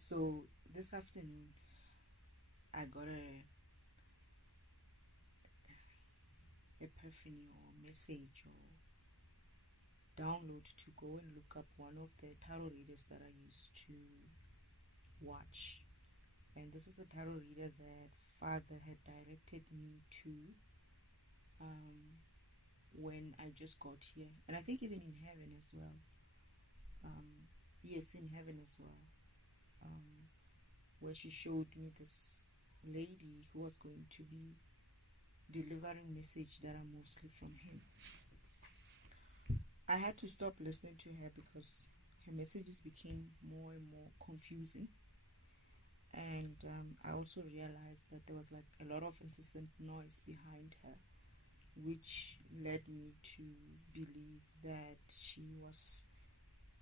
So this afternoon, I got a epiphany or message or download to go and look up one of the tarot readers that I used to watch. And this is a tarot reader that Father had directed me to when I just got here. And I think even in heaven as well. Yes, in heaven as well. Where she showed me this lady who was going to be delivering messages that are mostly from him. I had to stop listening to her because her messages became more and more confusing. And I also realized that there was like a lot of incessant noise behind her, which led me to believe that she was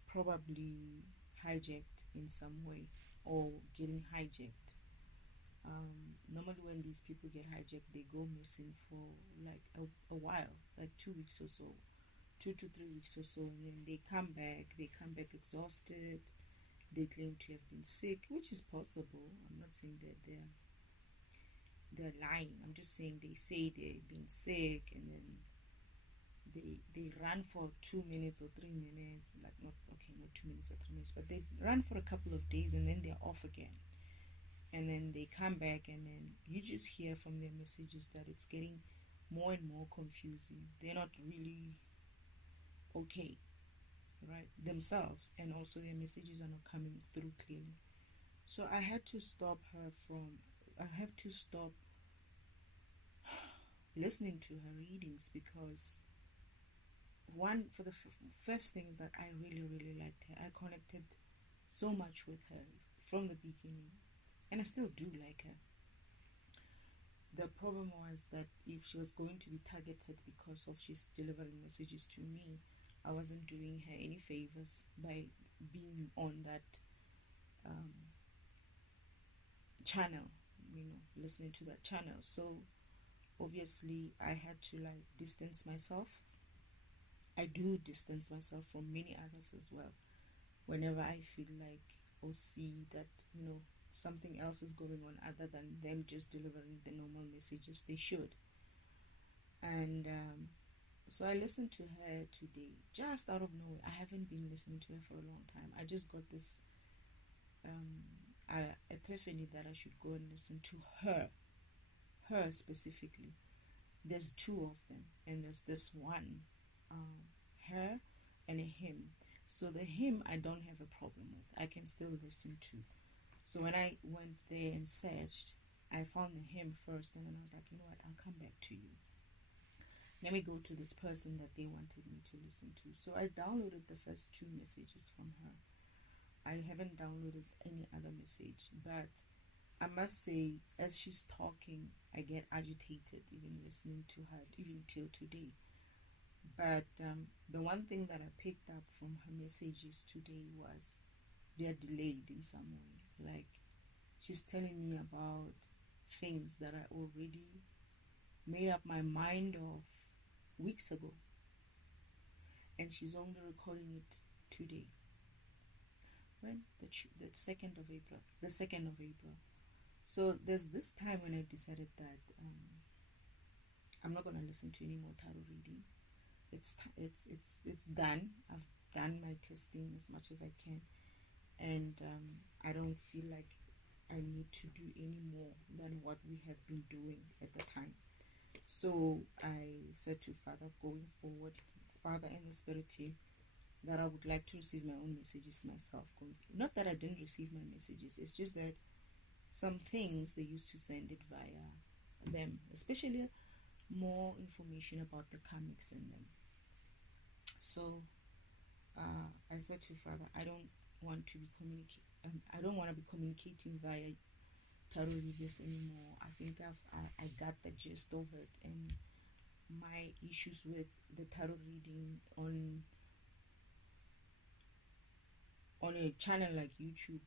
probably hijacked in some way or getting hijacked. Normally when these people get hijacked, they go missing for like a while, like 2 weeks or so, 2 to 3 weeks or so, and then they come back exhausted. They claim to have been sick, which is possible. I'm not saying that they're lying. I'm just saying they say they've been sick, and then they run for 2 minutes or 3 minutes, like not 2 minutes or 3 minutes, but they run for a couple of days and then they're off again. And then they come back, and then you just hear from their messages that it's getting more and more confusing. They're not really okay, right, themselves, and also their messages are not coming through clearly. So I had to stop listening to her readings, because for the first thing is that I really, really liked her. I connected so much with her from the beginning, and I still do like her. The problem was that if she was going to be targeted because of she's delivering messages to me, I wasn't doing her any favors by being on that channel, listening to that channel. So obviously I had to like distance myself. I do distance myself from many others as well whenever I feel like or see that something else is going on other than them just delivering the normal messages they should. And so I listened to her today, just out of nowhere. I haven't been listening to her for a long time. I just got this epiphany that I should go and listen to her specifically. There's two of them, and there's this one, her and a him. So the him I don't have a problem with. I can still listen to. So when I went there and searched, I found the him first, and then I was like, you know what, I'll come back to you. Let me go to this person that they wanted me to listen to. So I downloaded the first 2 messages from her. I haven't downloaded any other message, but I must say, as she's talking, I get agitated even listening to her, even till today. But the one thing that I picked up from her messages today was they're delayed in some way. Like, she's telling me about things that I already made up my mind of weeks ago, and she's only recording it today. When? The 2nd of April. So there's this time when I decided that I'm not going to listen to any more tarot reading. It's done. I've done my testing as much as I can, and I don't feel like I need to do any more than what we have been doing at the time. So I said to Father, going forward, Father and the Spirit team, that I would like to receive my own messages myself. Not that I didn't receive my messages, it's just that some things they used to send it via them, especially more information about the karmics in them. So I said to Father, I don't want to be communicating via tarot readers anymore. I think I got the gist of it, and my issues with the tarot reading on a channel like YouTube,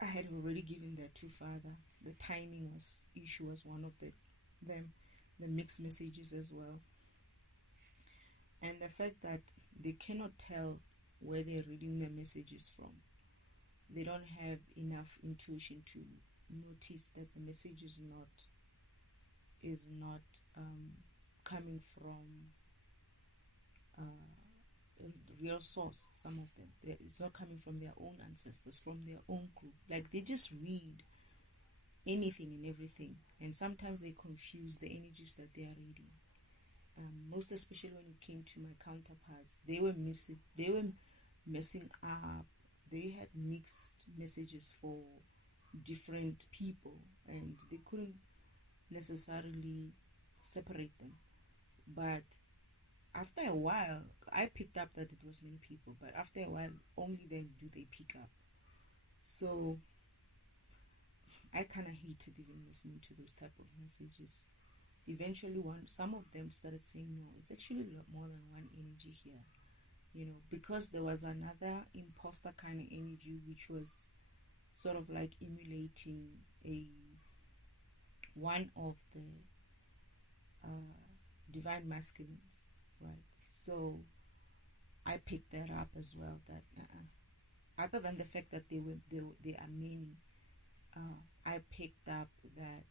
I had already given that to Father. The timing issue was one of them, the mixed messages as well, and the fact that they cannot tell where they're reading their messages from. they don't have enough intuition to notice that the message is not coming from a real source. Some of them, it's not coming from their own ancestors, from their own group. Like, they just read anything and everything, and sometimes they confuse the energies that they are reading. Most especially when it came to my counterparts, they were messing up. They had mixed messages for different people, and they couldn't necessarily separate them. But after a while, I picked up that it was many people, but after a while, only then do they pick up. So I kind of hated even listening to those type of messages. Eventually, some of them started saying, no, it's actually a lot more than one energy here, because there was another imposter kind of energy, which was sort of like emulating one of the divine masculines, right? So I picked that up as well, that other than the fact that they are many, I picked up that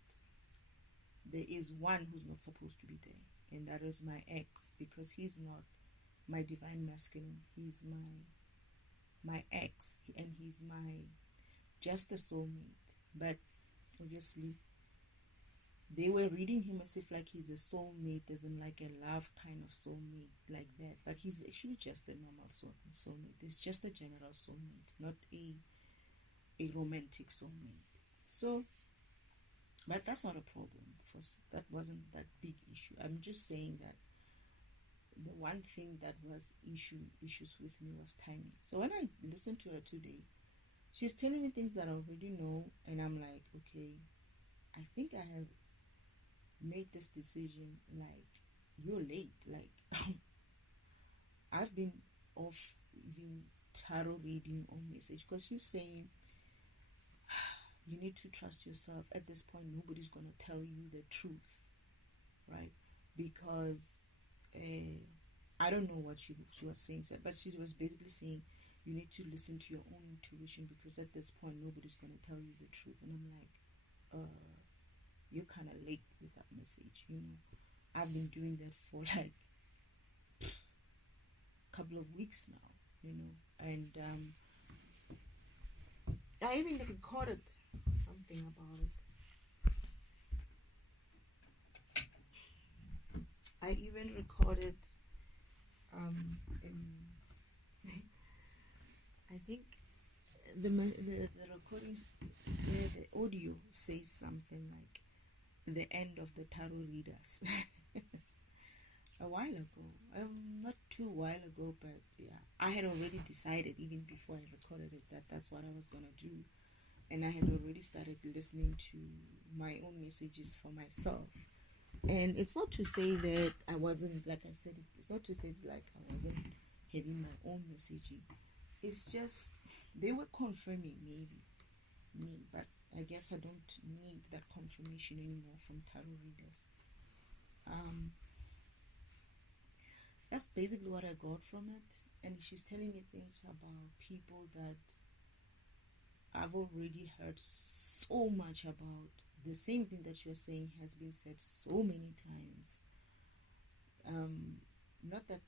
there is one who's not supposed to be there, and that is my ex, because he's not my divine masculine. He's my ex, and he's my just a soulmate. But obviously they were reading him as if like he's a soulmate, as in like a love kind of soulmate, like that. But he's actually just a normal soulmate. It's just a general soulmate, not a romantic soulmate. So, but that's not a problem. That wasn't that big issue. I'm just saying that the one thing that was issues with me was timing. So when I listened to her today, she's telling me things that I already know, and I'm like, okay, I think I have made this decision like real late. Like I've been off even tarot reading or message, because she's saying you need to trust yourself. At this point, nobody's going to tell you the truth, right? Because I don't know what she was saying, but she was basically saying you need to listen to your own intuition, because at this point, nobody's going to tell you the truth. And I'm like, you're kind of late with that message. I've been doing that for like a couple of weeks now, and I even recorded something about it. I even recorded I think the recordings, the audio says something like the end of the tarot readers. A while ago, not too while ago, but yeah, I had already decided even before I recorded it that that's what I was gonna do, and I had already started listening to my own messages for myself. And it's not to say that I wasn't, like I said, it's not to say like I wasn't having my own messaging. It's just they were confirming me, but I guess I don't need that confirmation anymore from tarot readers. That's basically what I got from it. And she's telling me things about people that I've already heard so much about. The same thing that you're saying has been said so many times. Not that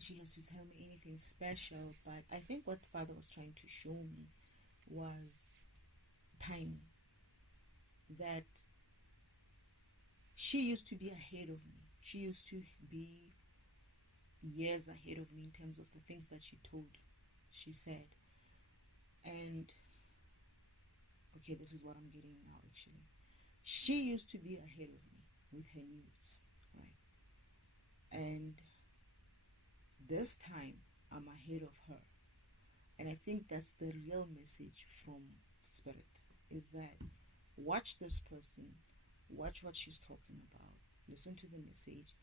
she has to tell me anything special, but I think what Father was trying to show me was timing. That she used to be ahead of me. She used to be years ahead of me in terms of the things that she said. And okay, this is what I'm getting now actually. She used to be ahead of me with her news, right? And this time I'm ahead of her. And I think that's the real message from Spirit, is that watch this person, watch what she's talking about, listen to the message,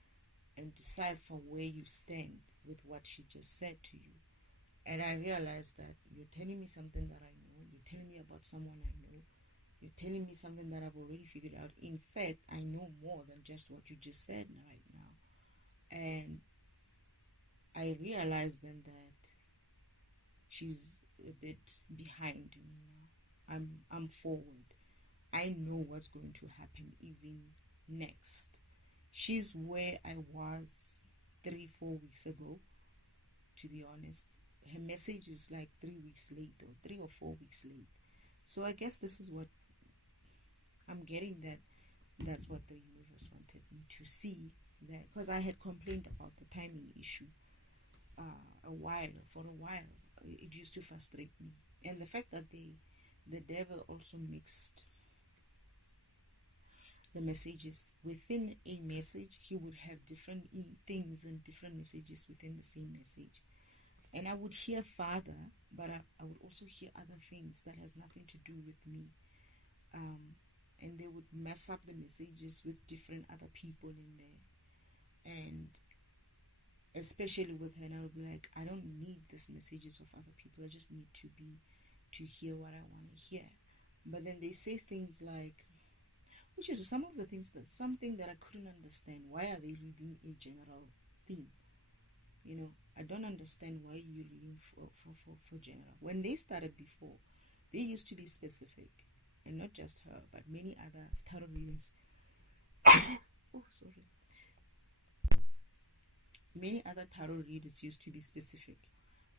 and decide from where you stand with what she just said to you. And I realized that you're telling me something that I know, you're telling me about someone I know, you're telling me something that I've already figured out. In fact, I know more than just what you just said right now. And I realized then that she's a bit behind me now. I'm forward. I know what's going to happen even next. She's where I was 3-4 weeks ago, to be honest. Her message is like 3 weeks late, or 3 or 4 weeks late. So I guess this is what I'm getting, that that's what the universe wanted me to see. That because I had complained about the timing issue for a while. It used to frustrate me, and the fact that the devil also mixed the messages within a message. He would have different things and different messages within the same message, and I would hear Father, but I would also hear other things that has nothing to do with me, and they would mess up the messages with different other people in there, and especially with her, and I would be like, I don't need these messages of other people. I just need to hear what I want to hear. But then they say things like, which is some of the things, that something that I couldn't understand. Why are they reading a general theme? I don't understand why you're reading for general. When they started before, they used to be specific, and not just her, but many other tarot readers. Oh, sorry. Many other tarot readers used to be specific.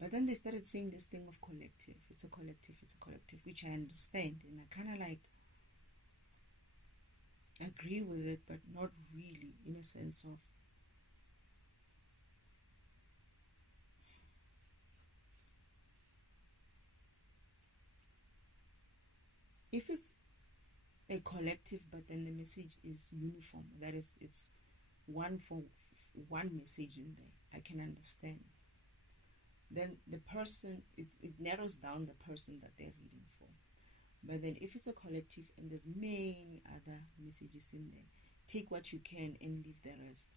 But then they started saying this thing of collective. It's a collective, which I understand. And I kind of like agree with it, but not really, in a sense of if it's a collective, but then the message is uniform, that is, it's one message in there, I can understand. Then the person, it narrows down the person that they're reading for. But then if it's a collective and there's many other messages in there, take what you can and leave the rest.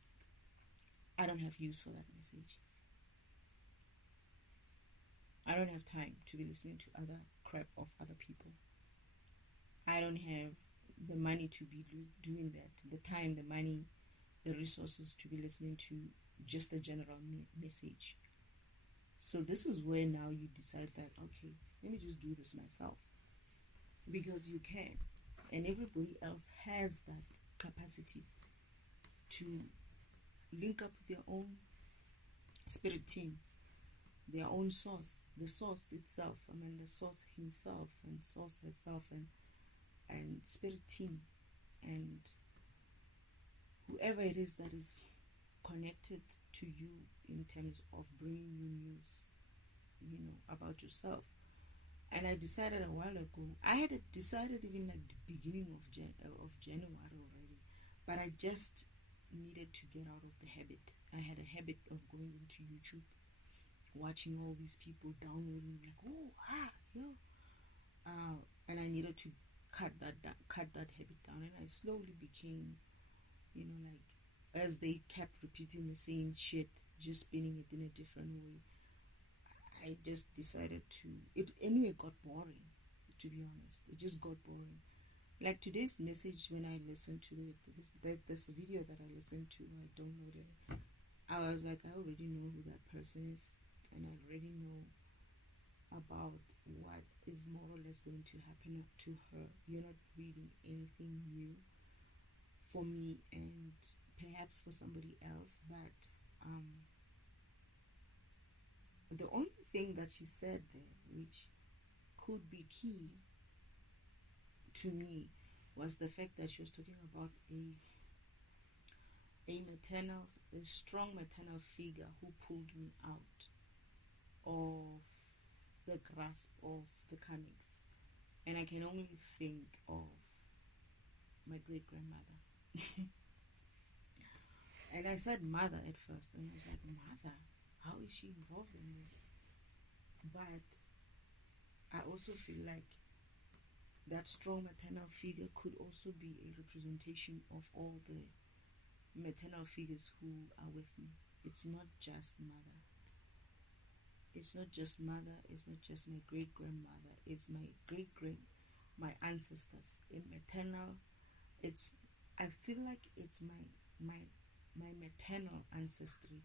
I don't have use for that message. I don't have time to be listening to other crap of other people. I don't have the money to be doing that, the time, the money, the resources to be listening to just the general message. So this is where now you decide that, okay, let me just do this myself, because you can, and everybody else has that capacity to link up with their own spirit team, their own source, the source itself, the source himself and source herself, and spirit team, and whoever it is that is connected to you in terms of bringing you news, about yourself. And I decided a while ago, I had decided even like the beginning of January already, but I just needed to get out of the habit. I had a habit of going into YouTube, watching all these people downloading, and I needed to cut that habit down, and I slowly became, as they kept repeating the same shit, just spinning it in a different way, I just decided it got boring, to be honest. It just got boring. Like today's message, when I listened to this video that I listened to, I downloaded, I was like, I already know who that person is, and I already know about what is more or less going to happen to her. You're not reading anything new for me, and perhaps for somebody else, but the only thing that she said there, which could be key to me, was the fact that she was talking about a strong maternal figure who pulled me out of the grasp of the karmics. And I can only think of my great-grandmother. And I said mother at first, and I was like, mother? How is she involved in this? But I also feel like that strong maternal figure could also be a representation of all the maternal figures who are with me. It's not just mother. It's not just mother. It's not just my great-grandmother. It's my my ancestors. In maternal, I feel like it's my maternal ancestry.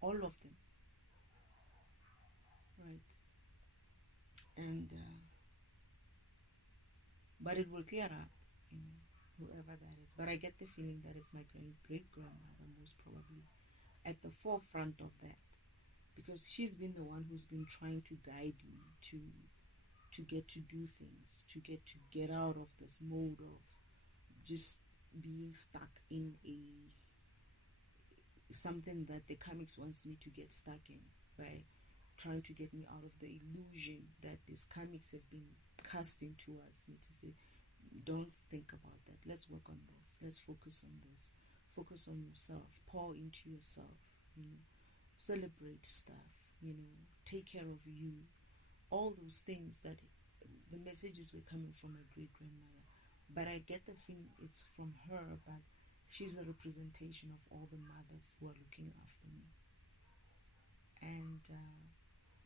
All of them. Right. And but it will clear up, whoever that is. But I get the feeling that it's my great grandmother, most probably, at the forefront of that, because she's been the one who's been trying to guide me to get to do things, to get out of this mode of just being stuck in something that the comics wants me to get stuck in, by trying to get me out of the illusion that these comics have been casting towards me, to say, don't think about that, let's work on this, let's focus on this, focus on yourself, pour into yourself, celebrate stuff, take care of you, all those things. That the messages were coming from my great grandmother, but I get the feeling it's from her, but she's a representation of all the mothers who are looking after me. And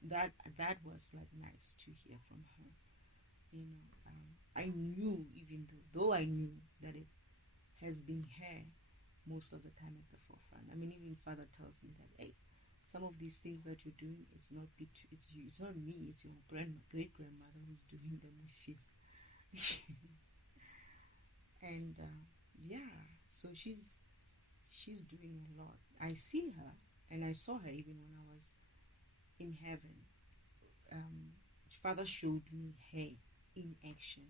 that was like nice to hear from her. I knew, even though I knew that it has been her most of the time at the forefront. I mean, even Father tells me that, hey, some of these things that you're doing, it's not you, it's not me, it's your great grandmother who's doing them with you. And yeah, so she's doing a lot. I see her, and I saw her even when I was in heaven. Father showed me her in action,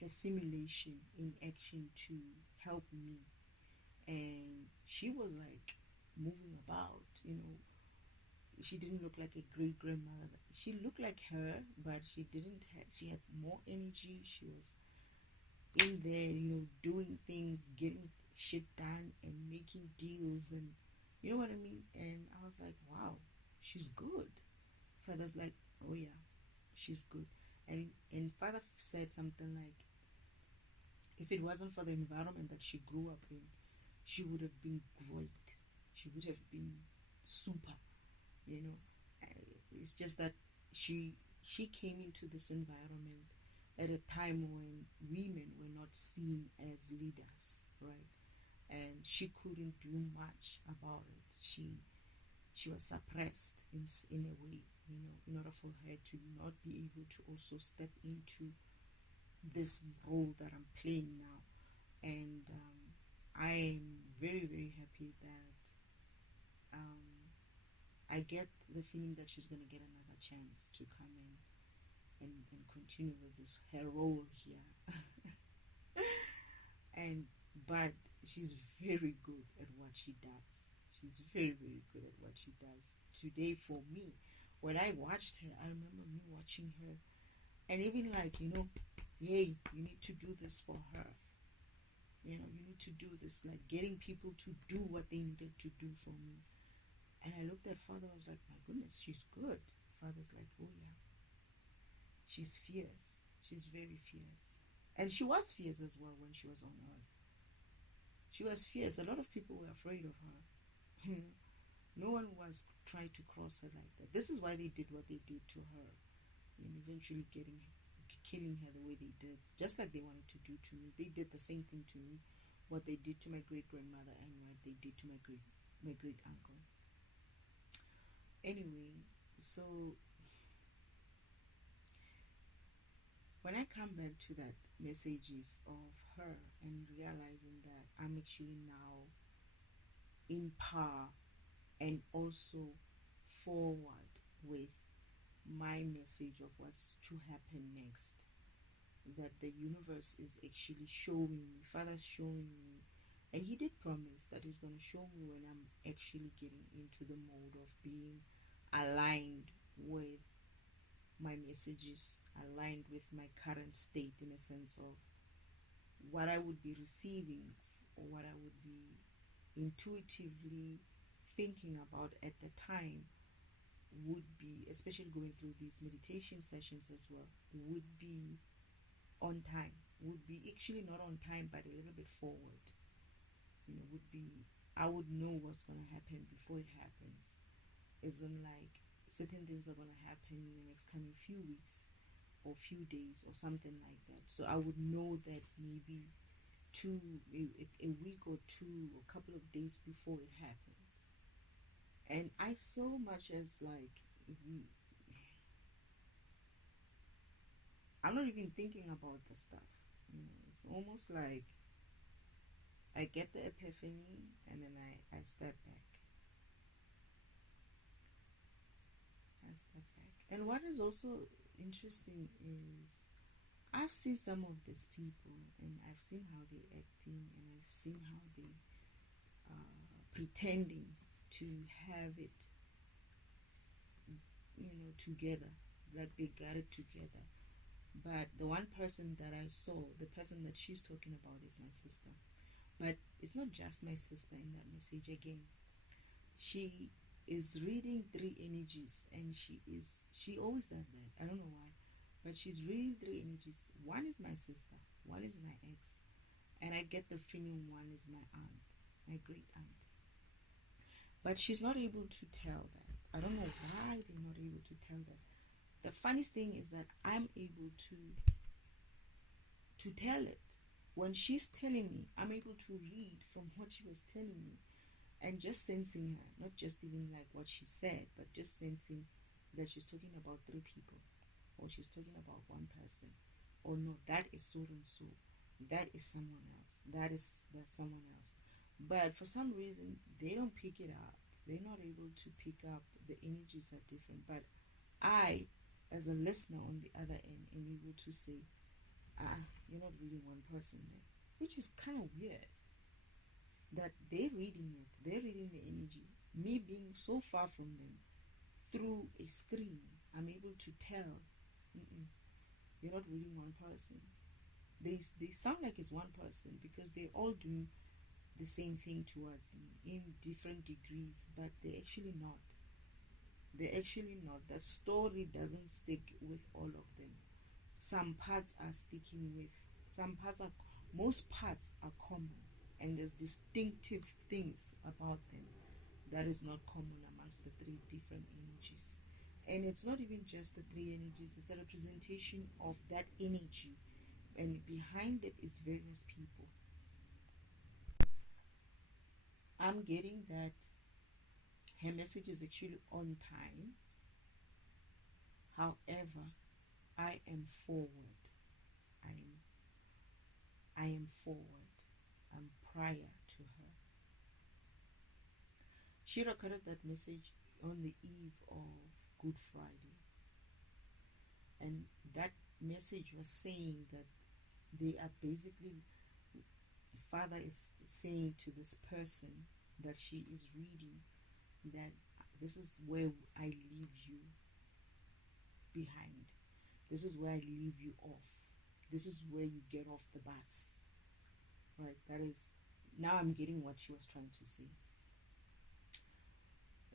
her simulation in action to help me, and she was like moving about. She didn't look like a great grandmother. She looked like her, but she didn't have. She had more energy. She was in there, doing things, getting shit done, and making deals, and you know what I mean. And I was like, wow, she's good. Father's like, oh yeah, she's good. And Father said something like, if it wasn't for the environment that she grew up in, she would have been great. She would have been super. It's just that she came into this environment at a time when women were not seen as leaders, right? And she couldn't do much about it. She was suppressed in a way, in order for her to not be able to also step into this role that I'm playing now. And I'm very, very happy that I get the feeling that she's going to get another chance to come in and continue with this her role here. But she's very good at what she does. She's very, very good at what she does. Today, for me, when I watched her, I remember me watching her, and even like, hey, you need to do this for her. You need to do this, like getting people to do what they needed to do for me. And I looked at Father, I was like, my goodness, she's good. Father's like, oh yeah, she's fierce. She's very fierce. And she was fierce as well when she was on earth. She was fierce. A lot of people were afraid of her. No one was trying to cross her like that. This is why they did what they did to her, and eventually killing her the way they did, just like they wanted to do to me. They did the same thing to me, what they did to my great grandmother and what they did to my great uncle. Anyway, so when I come back to that messages of her and realizing that I'm actually now in power and also forward with my message of what's to happen next, that the universe is actually showing me, Father's showing me, and he did promise that he's going to show me when I'm actually getting into the mode of being aligned with my messages, aligned with my current state, in a sense of what I would be receiving or what I would be intuitively thinking about at the time would be, especially going through these meditation sessions as well, would be on time, would be actually not on time but a little bit forward. Would be, I would know what's going to happen before it happens. Isn't like certain things are going to happen in the next coming few weeks or few days or something like that. So I would know that maybe a week or two or a couple of days before it happens. And I so much as like I'm not even thinking about the stuff. It's almost like I get the epiphany and then I step back. And what is also interesting is I've seen some of these people and I've seen how they're acting and I've seen how they pretending to have it, together, like they got it together. But the one person that I saw, the person that she's talking about, is my sister. But it's not just my sister in that message again. She is reading three energies, and she always does that. I don't know why, but she's reading three energies. One is my sister, one is my ex, and I get the feeling one is my aunt, my great aunt. But she's not able to tell that. I don't know why they're not able to tell that. The funniest thing is that I'm able to tell it. When she's telling me, I'm able to read from what she was telling me and just sensing her, not just even like what she said, but just sensing that she's talking about three people, or she's talking about one person, or no, that is so and so, that is someone else, that's someone else. But for some reason, they don't pick it up. They're not able to pick up. The energies are different. But I, as a listener on the other end, am able to say, you're not reading one person there, which is kind of weird. That they're reading it, they're reading the energy. Me being so far from them, through a screen, I'm able to tell, you're not reading one person. They sound like it's one person because they're all doing the same thing towards me in different degrees, but they're actually not. They're actually not. The story doesn't stick with all of them. Some parts are sticking with, most parts are common, and there's distinctive things about them that is not common amongst the three different energies. And it's not even just the three energies, it's a representation of that energy, and behind it is various people. I'm getting that her message is actually on time. However, I am forward. I am forward. I'm prior to her. She recorded that message on the eve of Good Friday. And that message was saying that they are basically, Father is saying to this person that she is reading that this is where I leave you behind. This is where I leave you off. This is where you get off the bus. Right? That is, now I'm getting what she was trying to say.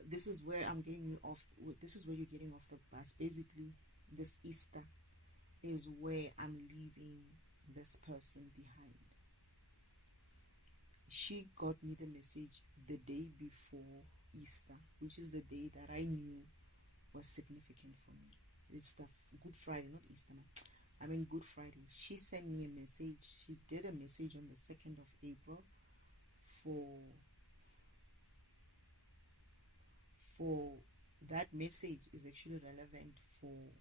This is where I'm getting you off. This is where you're getting off the bus. Basically, this Easter is where I'm leaving this person behind. She got me the message the day before Easter, which is the day that I knew was significant for me. It's the Good Friday, not Easter. I mean Good Friday. She sent me a message. She did a message on the 2nd of April for that message is actually relevant for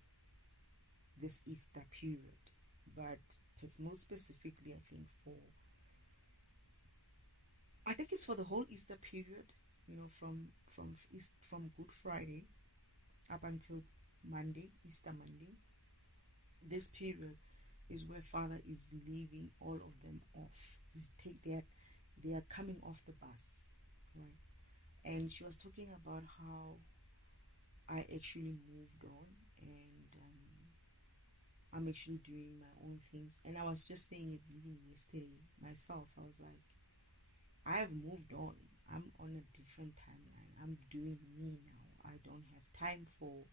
this Easter period, but more specifically, I think it's for the whole Easter period. From Good Friday up until Monday, Easter Monday. This period is where Father is leaving all of them off. They are coming off the bus, right? And she was talking about how I actually moved on, and I'm actually doing my own things. And I was just saying it even yesterday myself. I was like, I have moved on. I'm on a different timeline. I'm doing me now. I don't have time for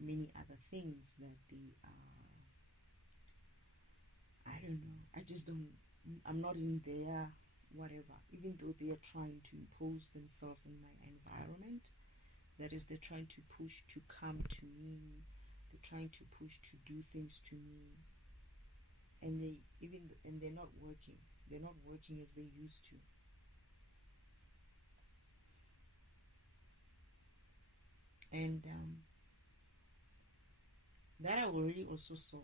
many other things that they are. I don't know. I just don't. I'm not in there. Whatever. Even though they are trying to impose themselves in my environment, that is, they're trying to push to come to me. They're trying to push to do things to me, and they're not working. They're not working as they used to. And that I already also saw.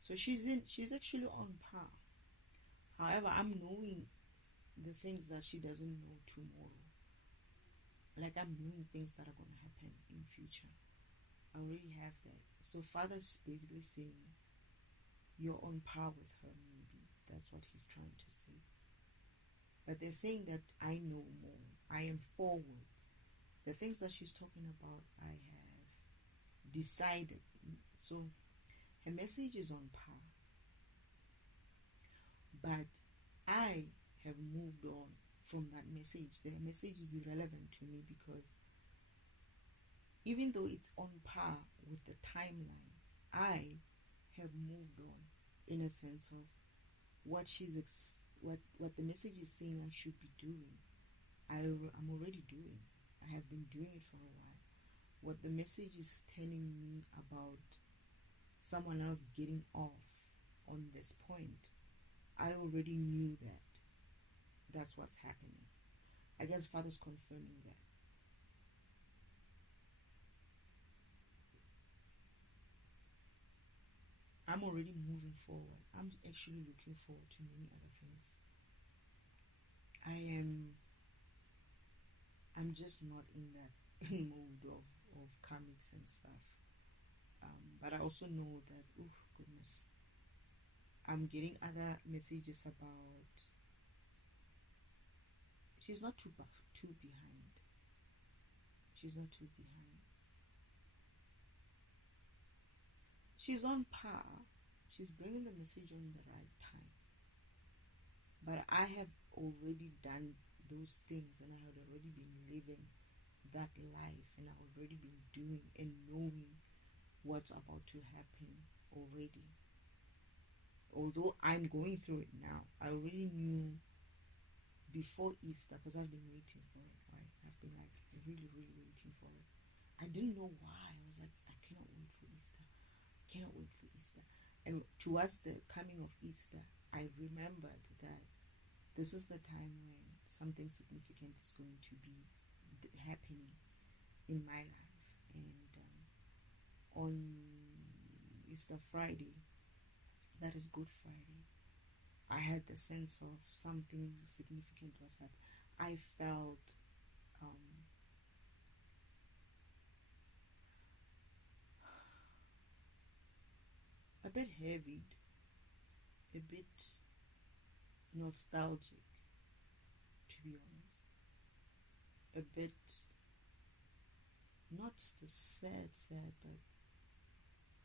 So she's actually on par. However, I'm knowing the things that she doesn't know tomorrow. Like, I'm knowing things that are going to happen in future. I already have that. So Father's basically saying, you're on par with her, maybe. That's what he's trying to say. But they're saying that I know more. I am forward. The things that she's talking about, I have decided. So her message is on par. But I have moved on from that message. The message is irrelevant to me because even though it's on par with the timeline, I have moved on in a sense of what what the message is saying I should be doing. I'm already doing. I have been doing it for a while. What the message is telling me about someone else getting off on this point, I already knew that. That's what's happening. I guess Father's confirming that. I'm already moving forward. I'm actually looking forward to many other things. I'm just not in that mode of comics and stuff. But I also know that, oh goodness, I'm getting other messages about she's not too behind. She's not too behind. She's on par. She's bringing the message on the right time. But I have already done those things, and I had already been living that life, and I've already been doing and knowing what's about to happen already. Although I'm going through it now, I already knew before Easter, because I've been waiting for it, right? I've been like really, really waiting for it. I didn't know why. I was like, I cannot wait for Easter. I cannot wait for Easter. And towards the coming of Easter, I remembered that this is the time when something significant is going to be happening in my life. And on Easter Friday, that is Good Friday, I had the sense of something significant was happening. I felt a bit heavy, a bit nostalgic, to be honest. A bit, not the sad, but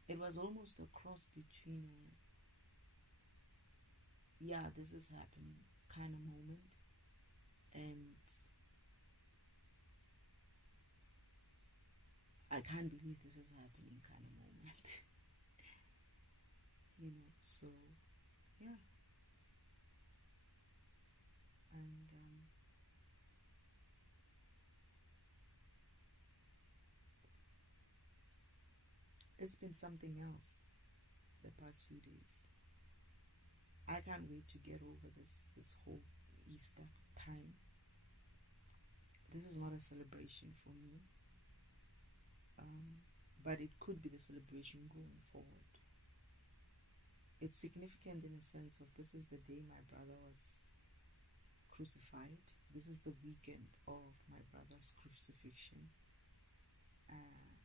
it was almost a cross between yeah, this is happening kind of moment, and I can't believe this is happening kind of moment. So yeah. And it's been something else the past few days. I can't wait to get over this whole Easter time. This is not a celebration for me, but it could be the celebration going forward. It's significant in a sense of this is the day my brother was crucified. This is the weekend of my brother's crucifixion.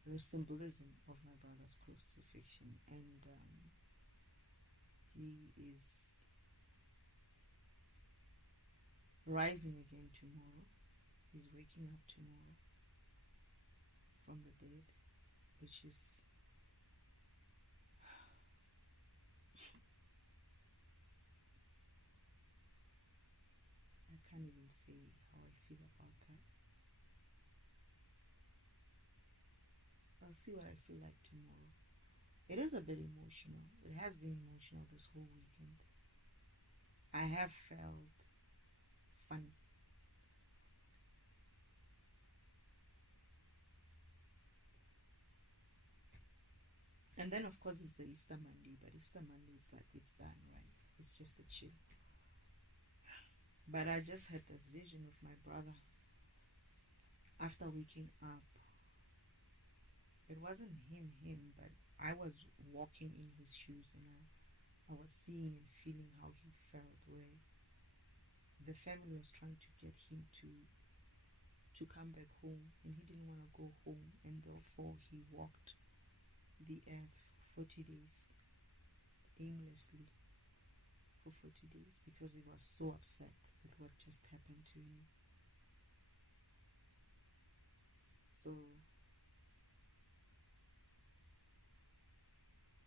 There's symbolism of my brother's crucifixion, and he is rising again tomorrow. He's waking up tomorrow from the dead, which is I can't even say how I feel about that. I'll see what I feel like tomorrow. It is a bit emotional. It has been emotional this whole weekend. I have felt funny. And then of course it's the Easter Monday, but Easter Monday it's like it's done, right? It's just a chill. But I just had this vision of my brother after waking up It wasn't him, but I was walking in his shoes, and I was seeing and feeling how he felt, where the family was trying to get him to come back home, and he didn't want to go home, and therefore he walked the earth 40 days aimlessly for 40 days because he was so upset with what just happened to him. So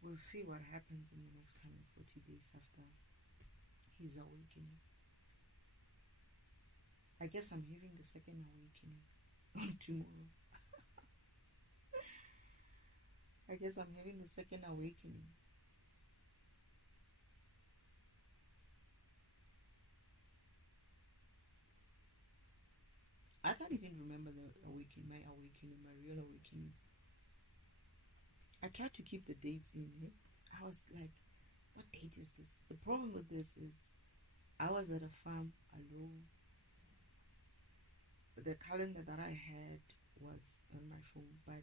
we'll see what happens in the next coming 40 days after his awakening. I guess I'm having the second awakening on tomorrow. I guess I'm having the second awakening. I can't even remember my real awakening. I tried to keep the dates in it. I was like, what date is this? The problem with this is I was at a farm alone. The calendar that I had was on my phone, but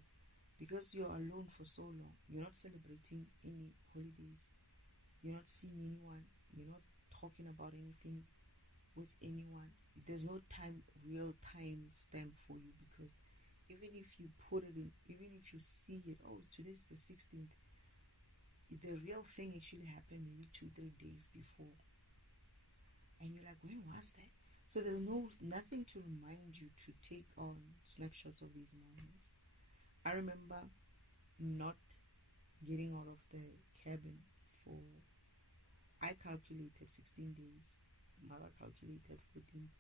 because you're alone for so long, you're not celebrating any holidays, you're not seeing anyone, you're not talking about anything with anyone. There's no real time stamp for you, because even if you put it in, even if you see it, oh, today's the 16th, the real thing actually happened maybe 2-3 days before, and you're like, when was that? So there's nothing to remind you to take on snapshots of these moments. I remember not getting out of the cabin for, I calculated 16 days. Mother calculated 14.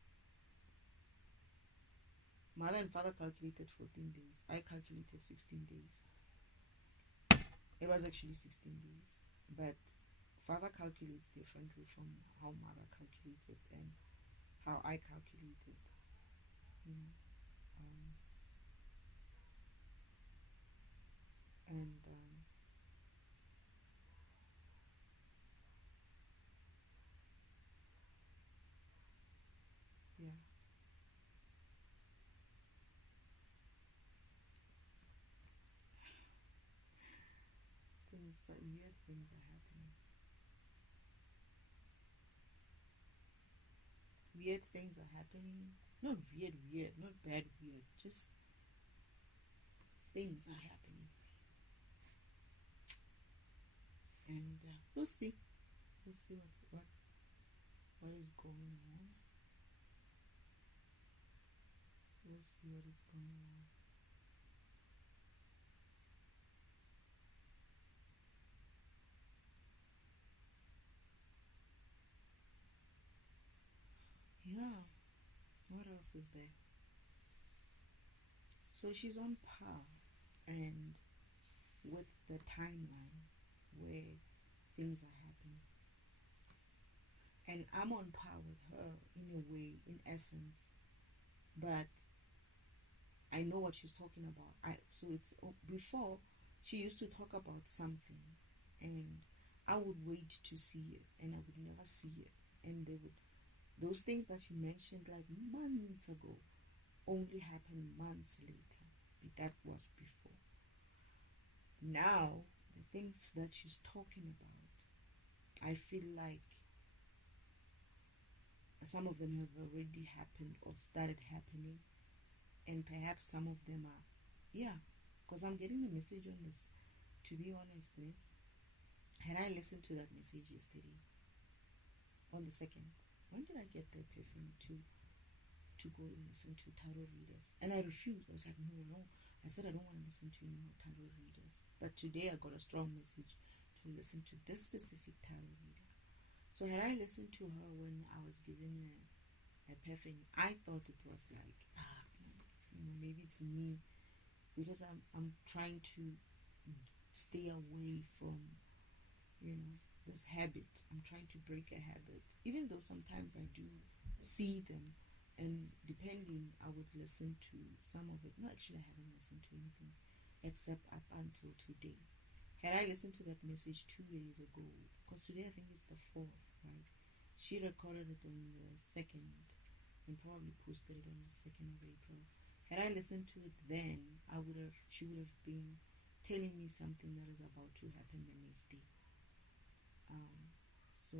Mother and father calculated 14 days. I calculated 16 days. It was actually 16 days. But father calculates differently from how mother calculated and how I calculated. You know, yeah. Weird things are happening. Weird things are happening. Not weird, not bad weird. Just things are happening. And we'll see. We'll see what is going on. We'll see what is going on. Yeah. What else is there? So she's on par, and with the timeline where things are happening. And I'm on par with her in a way, in essence, but I know what she's talking about. So it's before she used to talk about something, and I would wait to see it, and I would never see it, and those things that she mentioned like months ago only happened months later. That was before. Now the things that she's talking about, I feel like some of them have already happened or started happening, and perhaps some of them are, because I'm getting the message on this. To be honest, had I listened to that message yesterday on the 2nd, when did I get the epiphany to go and listen to tarot readers? And I refused. I was like, no. I said I don't want to listen to any more tarot readers. But today I got a strong message to listen to this specific tarot reader. So had I listened to her when I was given an epiphany, I thought it was like, maybe it's me, because I'm trying to stay away from, this habit. I'm trying to break a habit, even though sometimes I do see them, and depending, I would listen to some of it. No, actually, I haven't listened to anything except up until today. Had I listened to that message 2 days ago, because today I think it's the 4th, right? She recorded it on the 2nd and probably posted it on the 2nd of April. Had I listened to it then, she would have been telling me something that is about to happen the next day. So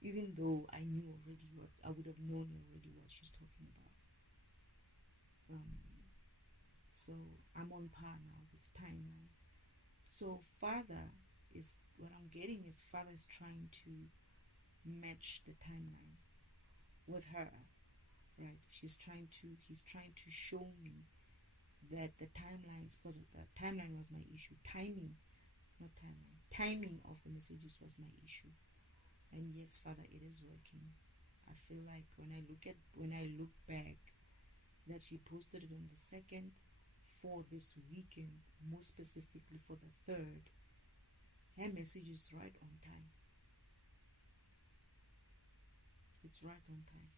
even though I knew already I would have known already what she's talking about. So I'm on par now with time now. So Father is, what I'm getting is Father is trying to match the timeline with her, right? He's trying to show me that the timelines, because the timeline was my issue. Timing, not timeline. Timing of the messages was my issue. And yes, Father, it is working. I feel like when I look back, that she posted it on the 2nd for this weekend, more specifically for the 3rd, her message is right on time. It's right on time.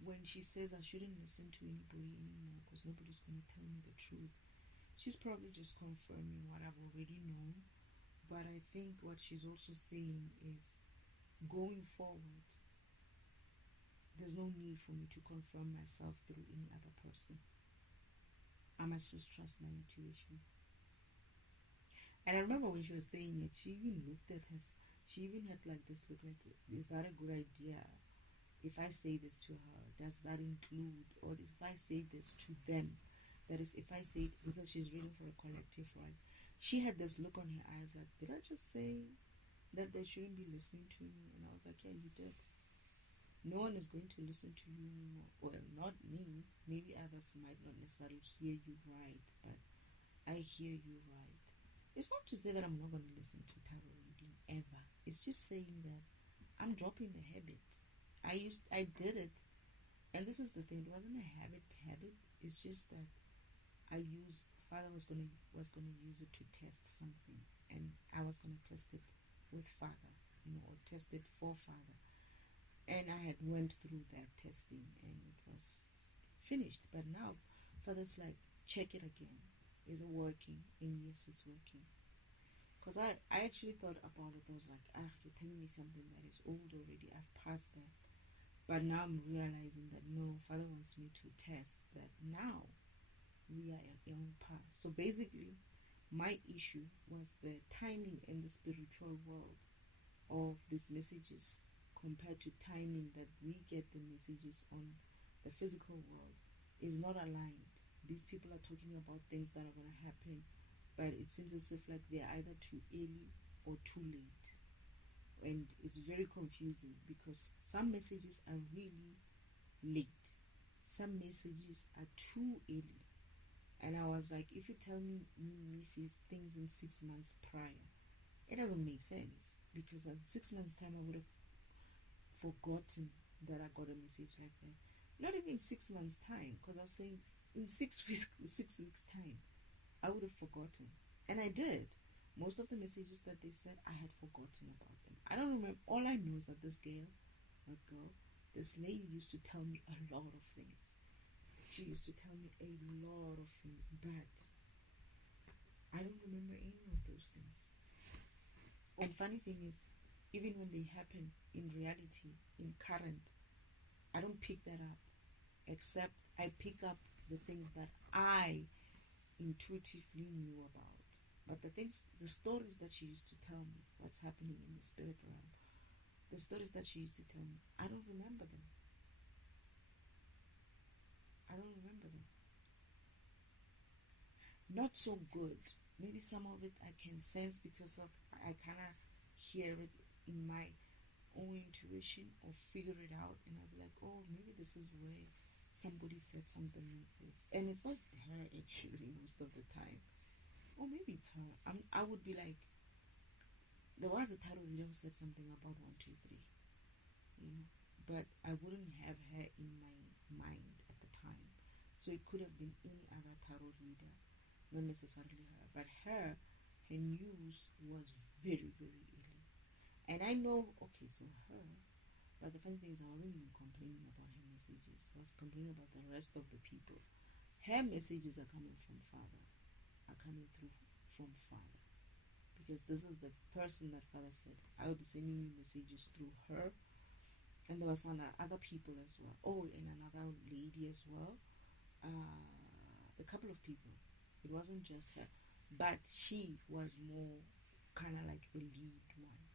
When she says I shouldn't listen to anybody anymore because nobody's going to tell me the truth, she's probably just confirming what I've already known. But I think what she's also saying is, going forward, there's no need for me to confirm myself through any other person. I must just trust my intuition. And I remember when she was saying it, she even looked at us. She even had like this look like, is that a good idea? If I say this to her, does that include, or if I say this to them, that is, if I say, because she's reading for a collective, right? She had this look on her eyes like, did I just say that they shouldn't be listening to me? And I was like, yeah, you did. No one is going to listen to you anymore. Well, not me. Maybe others might not necessarily hear you right, but I hear you right. It's not to say that I'm not going to listen to tarot reading ever. It's just saying that I'm dropping the habit. I did it, and this is the thing. It wasn't a habit. It's just that Father was gonna use it to test something, and I was gonna test it with Father, or test it for Father. And I had went through that testing, and it was finished. But now Father's like, check it again. Is it working? And yes, it's working. Because I actually thought about it. I was like, you're telling me something that is old already. I've passed that. But now I'm realizing that no, Father wants me to test that now we are on par. So basically, my issue was the timing in the spiritual world of these messages compared to timing that we get the messages on the physical world is not aligned. These people are talking about things that are going to happen, but it seems as if like they're either too early or too late. And it's very confusing because some messages are really late. Some messages are too early. And I was like, if you tell me misses things in 6 months prior, it doesn't make sense. Because in 6 months' time, I would have forgotten that I got a message like that. Not even 6 months' time, because I was saying in 6 weeks' time, I would have forgotten. And I did. Most of the messages that they said, I had forgotten about them. I don't remember. All I know is that this lady used to tell me a lot of things. She used to tell me a lot of things, but I don't remember any of those things. And funny thing is, even when they happen in reality, in current, I don't pick that up, except I pick up the things that I intuitively knew about. But the stories that she used to tell me, what's happening in the spirit realm, the stories that she used to tell me, I don't remember them. Not so good. Maybe some of it I can sense because of I kind of hear it in my own intuition or figure it out, and I'll be like, oh, maybe this is where somebody said something like this, and it's not her actually most of the time. Or maybe it's her. I would be like, there was a tarot reader who said something about 1, 2, 3, but I wouldn't have her in my mind at the time. So it could have been any other tarot reader, not necessarily her. But her news was very, very early. And I know, okay, so her, but the funny thing is I wasn't even complaining about her messages. I was complaining about the rest of the people. Her messages are coming from Father. Are coming through from Father, because this is the person that Father said I will be sending you messages through her, and there was other people as well. Oh, and another lady as well. A couple of people. It wasn't just her, but she was more kind of like the lead one,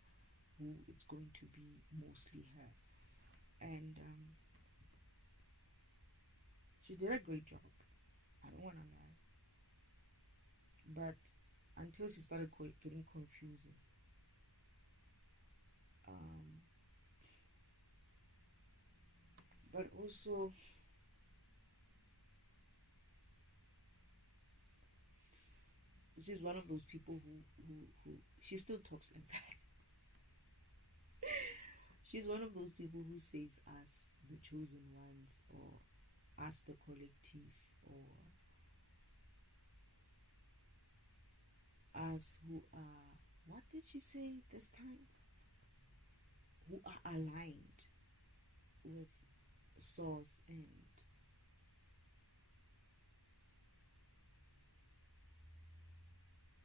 who it's going to be mostly her. And she did a great job. I don't want to lie. But until she started getting confusing. But also, she's one of those people who she still talks like that. She's one of those people who says us, the chosen ones, or us, the collective, or us who are, what did she say this time? Who are aligned with source and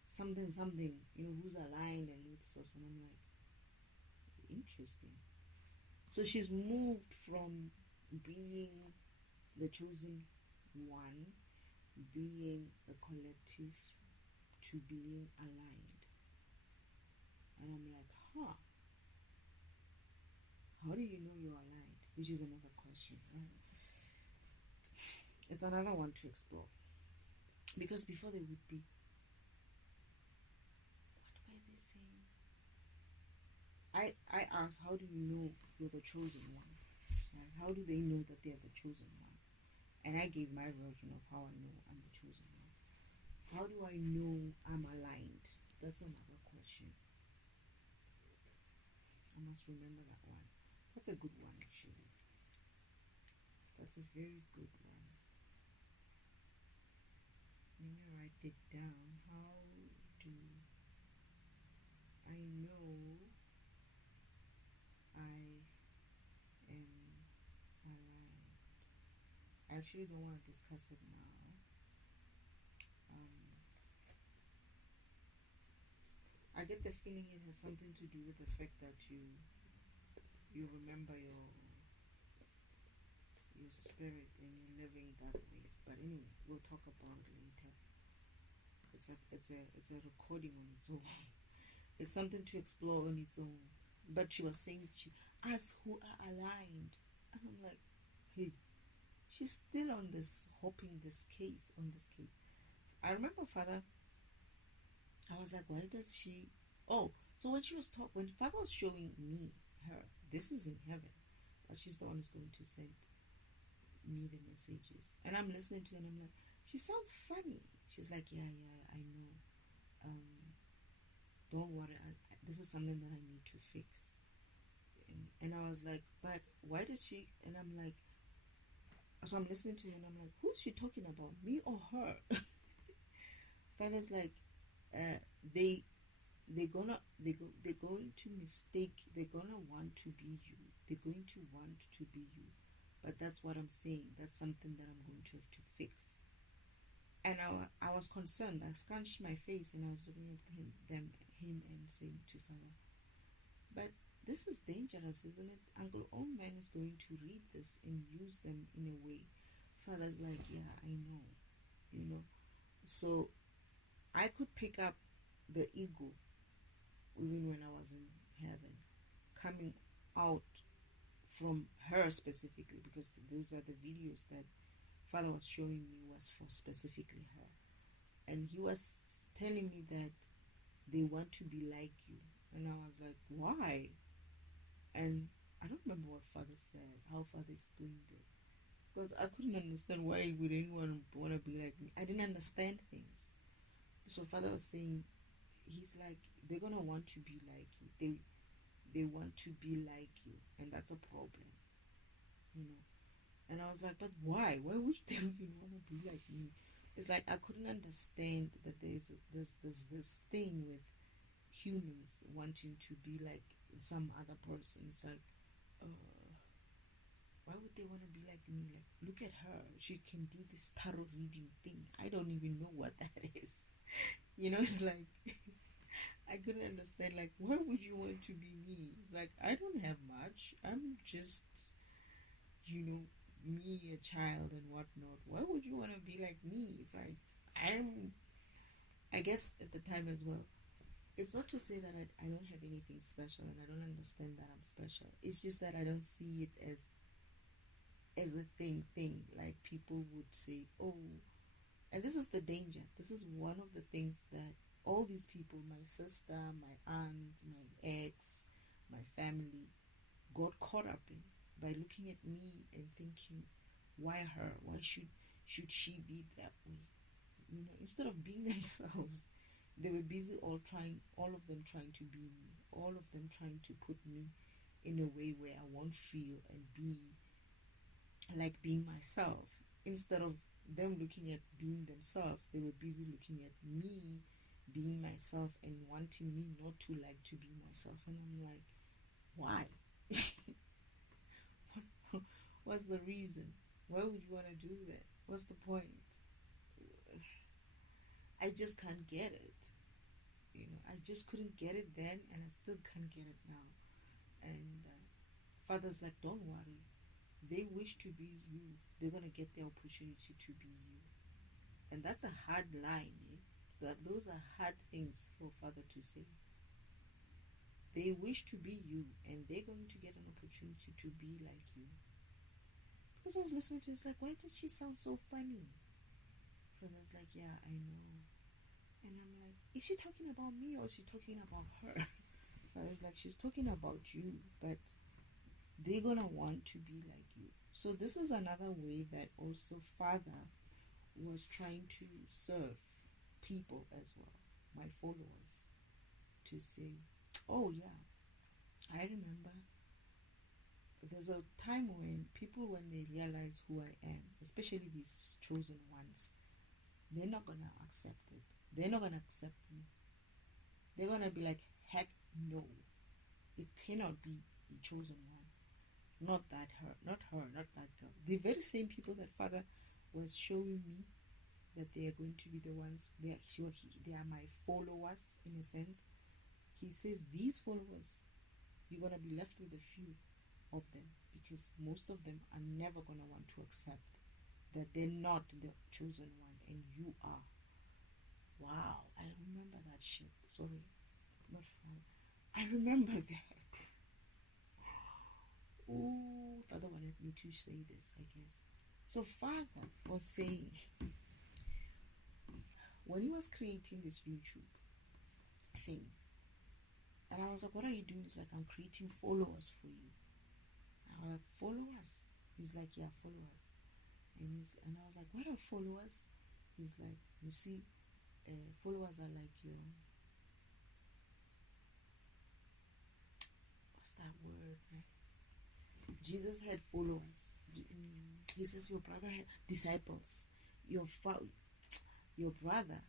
something, who's aligned and with source. And I'm like, interesting. So she's moved from being the chosen one, being a collective, to being aligned. And I'm like, how do you know you're aligned? Which is another question, right? It's another one to explore. Because before they would be, what were they saying? I asked, how do you know you're the chosen one? Right? How do they know that they're the chosen one? And I gave my version of how I know I'm the chosen one. How do I know I'm aligned? That's another question. I must remember that one. That's a good one, actually. That's a very good one. Let me write it down. How do I know I am aligned? I actually don't want to discuss it now. I get the feeling it has something to do with the fact that you remember your spirit and you're living that way. But anyway, we'll talk about it later. It's a recording on its own. It's something to explore on its own. But she was saying us who are aligned, and I'm like, hey, she's still on this case. I remember Father. I was like, why does she? Oh, so when she was when Father was showing me her, this is in heaven, that she's the one who's going to send me the messages, and I'm listening to her, and I'm like, she sounds funny. She's like, yeah, I know. Don't worry, this is something that I need to fix. And I was like, but why did she? And I'm like, so I'm listening to her, and I'm like, who's she talking about, me or her? Father's like, they're going to mistake. They're gonna want to be you. They're going to want to be you. But that's what I'm saying. That's something that I'm going to have to fix. And I was concerned. I scrunched my face and I was looking at him and saying to Father, but this is dangerous, isn't it? Uncle Old Man is going to read this and use them in a way. Father's like, yeah, I know. So I could pick up the ego even when I was in heaven, coming out from her specifically, because those are the videos that Father was showing me was for specifically her. And he was telling me that they want to be like you. And I was like, why? And I don't remember what Father said, how Father explained it. Because I couldn't understand why would anyone want to be like me. I didn't understand things. So Father was saying, he's like, they're going to want to be like you. They want to be like you. And that's a problem. And I was like, but why? Why would they even want to be like me? It's like I couldn't understand that there's this thing with humans wanting to be like some other person. It's like, why would they want to be like me? Like, look at her. She can do this tarot reading thing. I don't even know what that is. It's like, I couldn't understand, like, why would you want to be me? It's like, I don't have much. I'm just, me, a child and whatnot. Why would you want to be like me? It's like, I guess at the time as well, it's not to say that I don't have anything special and I don't understand that I'm special. It's just that I don't see it as a thing. Like people would say, oh, and this is the danger. This is one of the things that all these people, my sister, my aunt, my ex, my family, got caught up in by looking at me and thinking, why her? Why should she be that way? Instead of being themselves, they were busy all of them trying to be me, all of them trying to put me in a way where I won't feel and be like being myself. Instead of them looking at being themselves, they were busy looking at me being myself and wanting me not to like to be myself. And I'm like, why? What's the reason? Why would you want to do that? What's the point? I just can't get it. I just couldn't get it then, and I still can't get it now. And Father's like, don't worry. They wish to be you. They're going to get the opportunity to be you. And that's a hard line. Those are hard things for Father to say. They wish to be you, and they're going to get an opportunity to be like you. Because I was listening to it, it's like, why does she sound so funny? Father's like, yeah, I know. And I'm like, is she talking about me or is she talking about her? Father's like, she's talking about you, but they're gonna want to be like you. So this is another way that also Father was trying to serve people as well, my followers, to say, oh yeah, I remember there's a time when people, when they realize who I am, especially these chosen ones, they're not gonna accept it. They're not gonna accept me. They're gonna be like, heck no, it cannot be a chosen one. Not that her, not that girl. The very same people that Father was showing me that they are going to be the ones, they are my followers in a sense. He says these followers, you're going to be left with a few of them, because most of them are never going to want to accept that they're not the chosen one and you are. Wow, I remember that shit. Sorry, not fun. I remember that. Oh, Father wanted me to say this, I guess. So Father was saying, when he was creating this YouTube thing, and I was like, what are you doing? He's like, I'm creating followers for you. And I was like, followers? He's like, yeah, followers. And I was like, what are followers? He's like, you see, followers are like your, what's that word? Jesus had followers. He says your brother had disciples. Your brother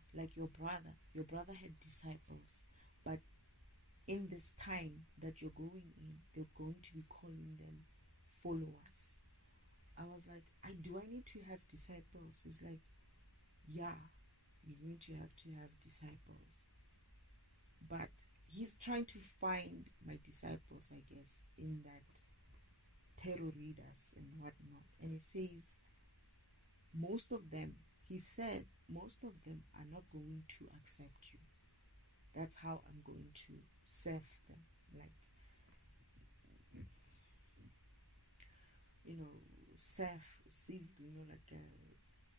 had disciples. But in this time that you're going in, they're going to be calling them followers. I was like, do I need to have disciples? It's like, yeah, you're going to have disciples. But he's trying to find my disciples, I guess, in that tarot readers and whatnot. And he says, he said, most of them are not going to accept you. That's how I'm going to serve them. Like,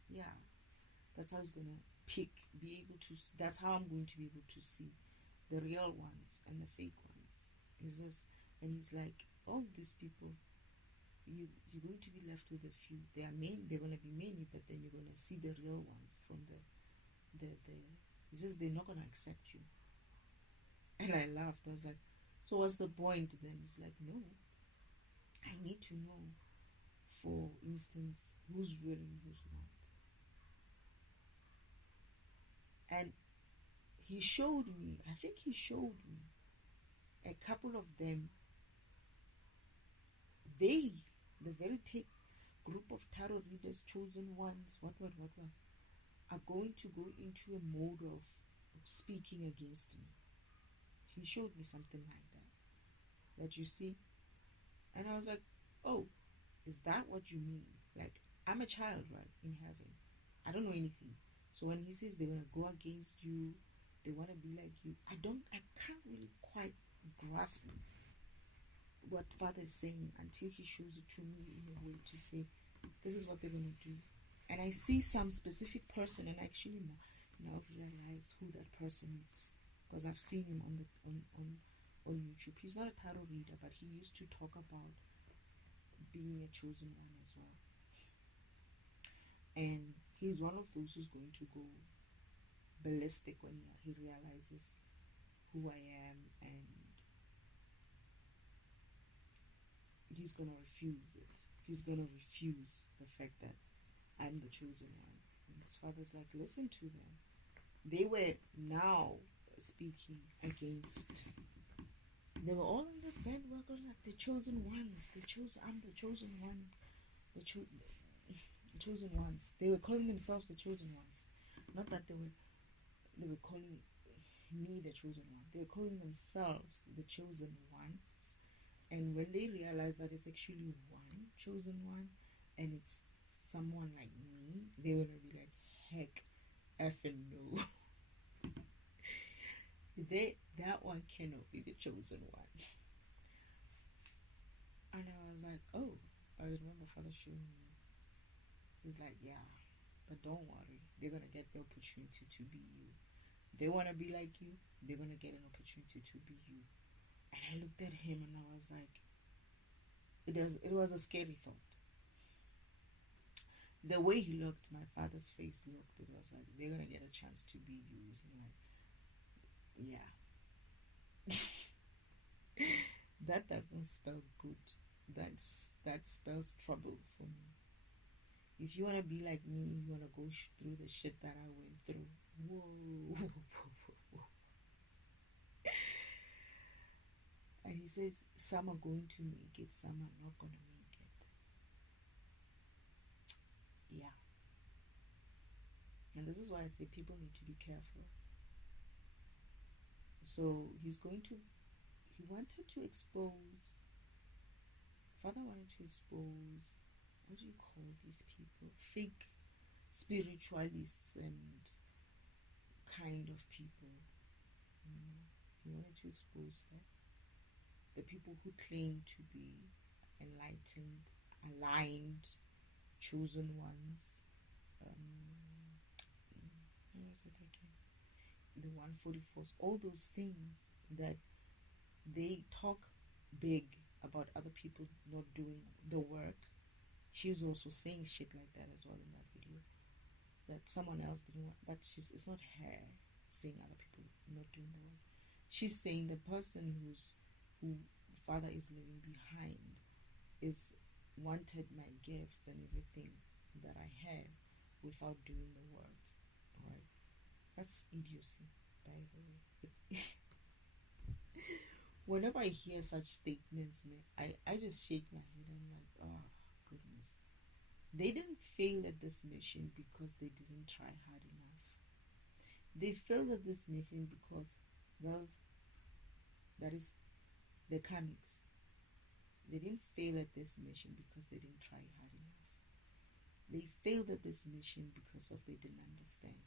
yeah, that's how he's going to that's how I'm going to be able to see the real ones and the fake ones. He's like, all these people, you're going to be left with a few. They're going to be many, but then you're going to see the real ones from the he says they're not going to accept you. And I laughed. I was like, so what's the point then? He's like, no, I need to know, for instance, who's real and who's not. And he showed me a couple of them. The very group of tarot readers, chosen ones, what, are going to go into a mode of speaking against me. he showed me something like that you see. And I was like, oh, is that what you mean? Like, I'm a child, right, in heaven. I don't know anything. So when he says they're going to go against you, they want to be like you, I can't really quite grasp what Father is saying until he shows it to me in a way to say, this is what they're going to do. And I see some specific person, and I actually now realize who that person is, because I've seen him on YouTube. He's not a tarot reader, but he used to talk about being a chosen one as well. And he's one of those who's going to go ballistic when he realizes who I am, and he's going to refuse it. He's going to refuse the fact that I'm the chosen one. And his father's like, listen to them. They were now speaking against, they were all in this bandwagon, like the chosen ones, I'm the chosen one, the chosen ones. They were calling themselves the chosen ones. Not that they were calling me the chosen one. They were calling themselves the chosen ones. And when they realize that it's actually one chosen one, and it's someone like me, they're gonna be like, heck, effing no. That one cannot be the chosen one. And I was like, oh, I remember Father showing me. He's like, yeah, but don't worry, they're gonna get the opportunity to be you. They wanna be like you, they're gonna get an opportunity to be you. And I looked at him and I was like, it was a scary thought. The way he looked, my father's face looked, it was like, they're gonna get a chance to be you. It's like, yeah. That doesn't spell good. That spells trouble for me. If you want to be like me, you want to go through the shit that I went through. Whoa. And he says, some are going to make it, some are not going to make it. Yeah. And this is why I say people need to be careful. So Father wanted to expose, what do you call these people? Fake spiritualists and kind of people. He wanted to expose that. The people who claim to be enlightened, aligned, chosen ones. Where was it again? The 144s, all those things that they talk big about other people not doing the work. She was also saying shit like that as well in that video, that someone else didn't work, but it's not her saying other people not doing the work. She's saying the person who Father is leaving behind is wanted my gifts and everything that I have without doing the work, right? That's idiocy, by the way. Whenever I hear such statements, I just shake my head. I'm like, oh, goodness. They didn't fail at this mission because they didn't try hard enough. They failed at this mission because that is the karmics. They didn't fail at this mission because they didn't try hard enough. They failed at this mission because they didn't understand.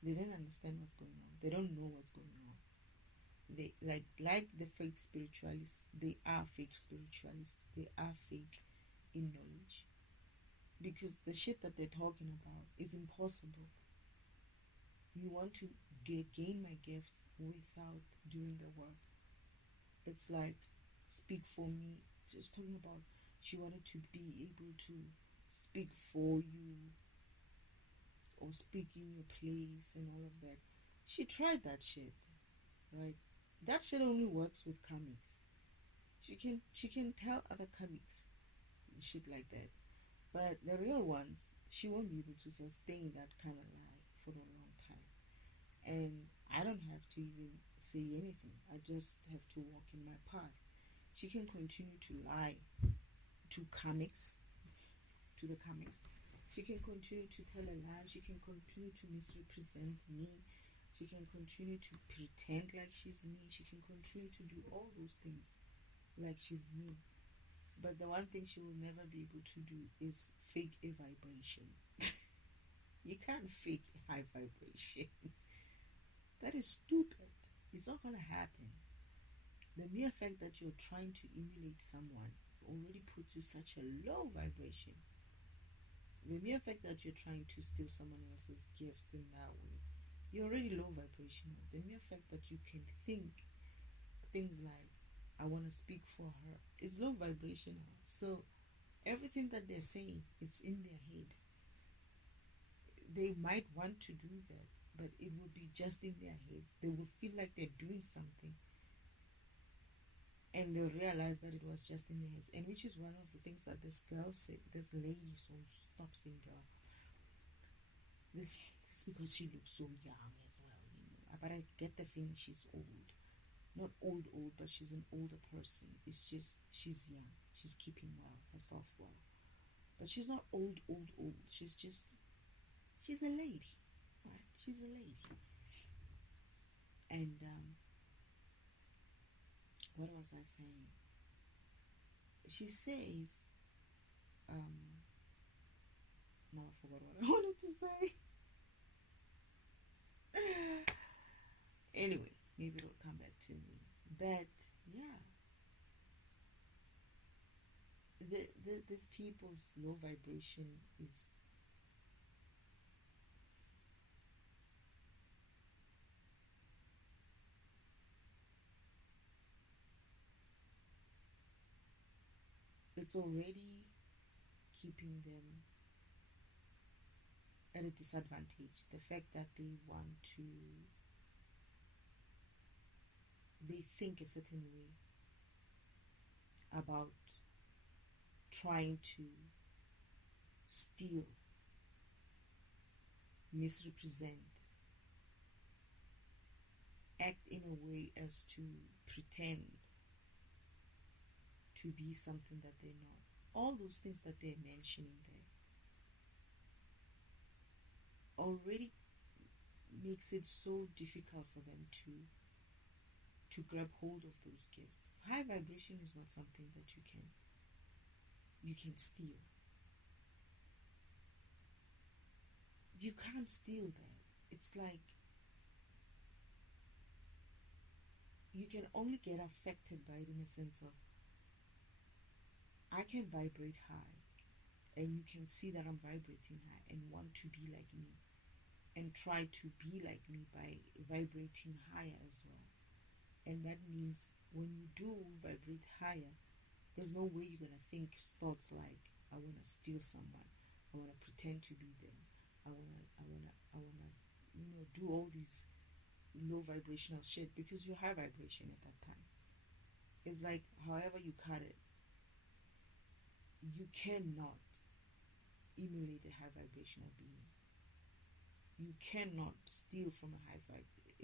They didn't understand what's going on. They don't know what's going on. They like the fake spiritualists. They are fake spiritualists. They are fake in knowledge, because the shit that they're talking about is impossible. You want to gain my gifts without doing the work. It's like, speak for me. Just talking about, she wanted to be able to speak for you or speak in your place and all of that. She tried that shit, right? That shit only works with karmics. She can tell other karmics shit like that, but the real ones, she won't be able to sustain that kind of lie for a long time. And I don't have to even say anything. I just have to walk in my path. She can continue to lie to karmics, to the karmics. She can continue to tell a lie. She can continue to misrepresent me. She can continue to pretend like she's me. She can continue to do all those things like she's me. But the one thing she will never be able to do is fake a vibration. You can't fake a high vibration. That is stupid. It's not going to happen. The mere fact that you're trying to emulate someone already puts you such a low vibration. The mere fact that you're trying to steal someone else's gifts in that way, you're already low vibrational. The mere fact that you can think things like, I want to speak for her, is low vibrational. So everything that they're saying is in their head. They might want to do that, but it will be just in their heads. They will feel like they're doing something, and they'll realize that it was just in their heads. And which is one of the things that this girl said, this lady, so stop saying girl. This because she looks so young as well, you know. But I get the feeling she's old. Not old, but she's an older person. It's just, she's young. She's keeping herself well. But she's not old. She's a lady, right? She's a lady. And, what was I saying? She says, now I forgot what I wanted to say. Anyway, maybe it'll come back to me. But yeah, this people's low vibration is it's already keeping them at a disadvantage. The fact that they think a certain way about trying to steal, misrepresent, act in a way as to pretend to be something that they're not. All those things that they're mentioning there already makes it so difficult for them to grab hold of those gifts. High vibration is not something that you can steal. You can't steal that. It's like you can only get affected by it in a sense of, I can vibrate high and you can see that I'm vibrating high and want to be like me and try to be like me by vibrating higher as well. And that means when you do vibrate higher, there's no way you're going to think thoughts like, I want to steal someone, I want to pretend to be them, I want to do all these low vibrational shit, because you're high vibration at that time. It's like, however you cut it, you cannot emulate a high vibrational being. You cannot steal from a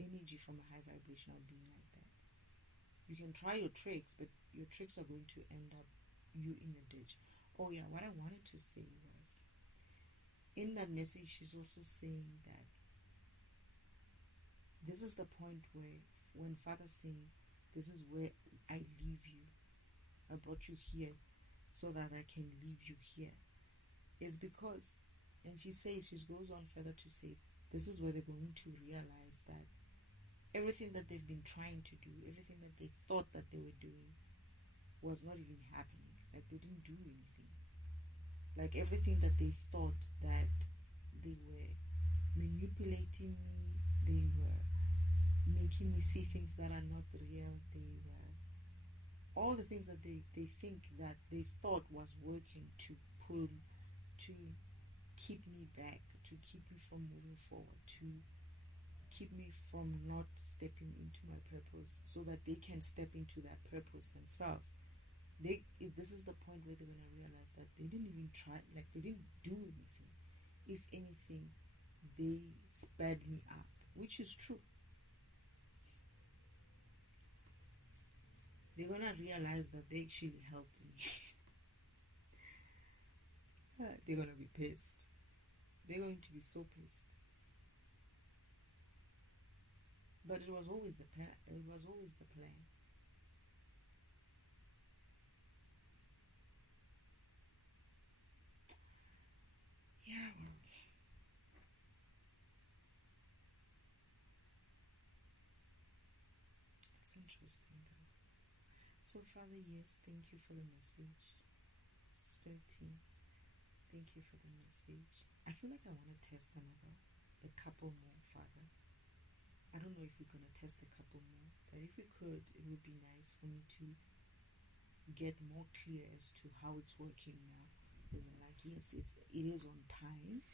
energy from a high vibrational being like that. You can try your tricks, but your tricks are going to end up you in a ditch. Oh yeah, what I wanted to say was, in that message, she's also saying that this is the point where, when Father's saying, this is where I leave you, I brought you here so that I can leave you here, is because, and she goes on further to say, this is where they're going to realize that everything that they've been trying to do, everything that they thought that they were doing, was not even happening. Like, they didn't do anything. Like, everything that they thought that they were manipulating me, they were making me see things that are not real, they were all the things that they think that they thought was working to keep me back, to keep me from moving forward, to keep me from not stepping into my purpose, so that they can step into that purpose themselves. This is the point where they're going to realize that they didn't even try, like, they didn't do anything. If anything, they sped me up, which is true. They're going to realize that they actually helped me. They're going to be pissed. They're going to be so pissed. But it was always the plan. It was always the plan. Yeah, well, it's interesting though. So, Father, yes, thank you for the message. Spirit team, thank you for the message. I feel like I want to test a couple more, Father. I don't know if we're going to test a couple more, but if we could, it would be nice for me to get more clear as to how it's working now. Isn't like, yes, it is on time.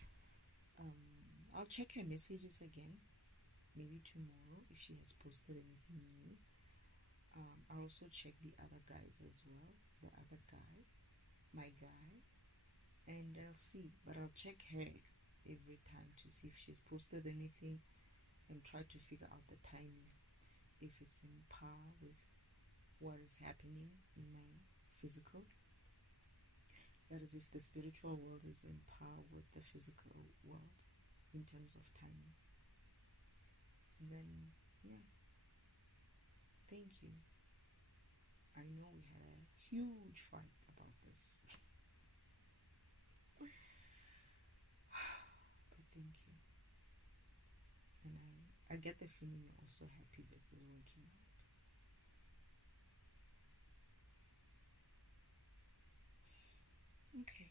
I'll check her messages again, maybe tomorrow if she has posted anything new. I'll also check the other guys as well, the other guy, my guy, and I'll see. But I'll check her every time to see if she's posted anything and try to figure out the timing, if it's in par with what is happening in my physical. That is, if the spiritual world is in par with the physical world in terms of timing. And then, yeah, thank you. I know we had a huge fight about this. But thank you. And I get the feeling you're also happy this is working out. Okay.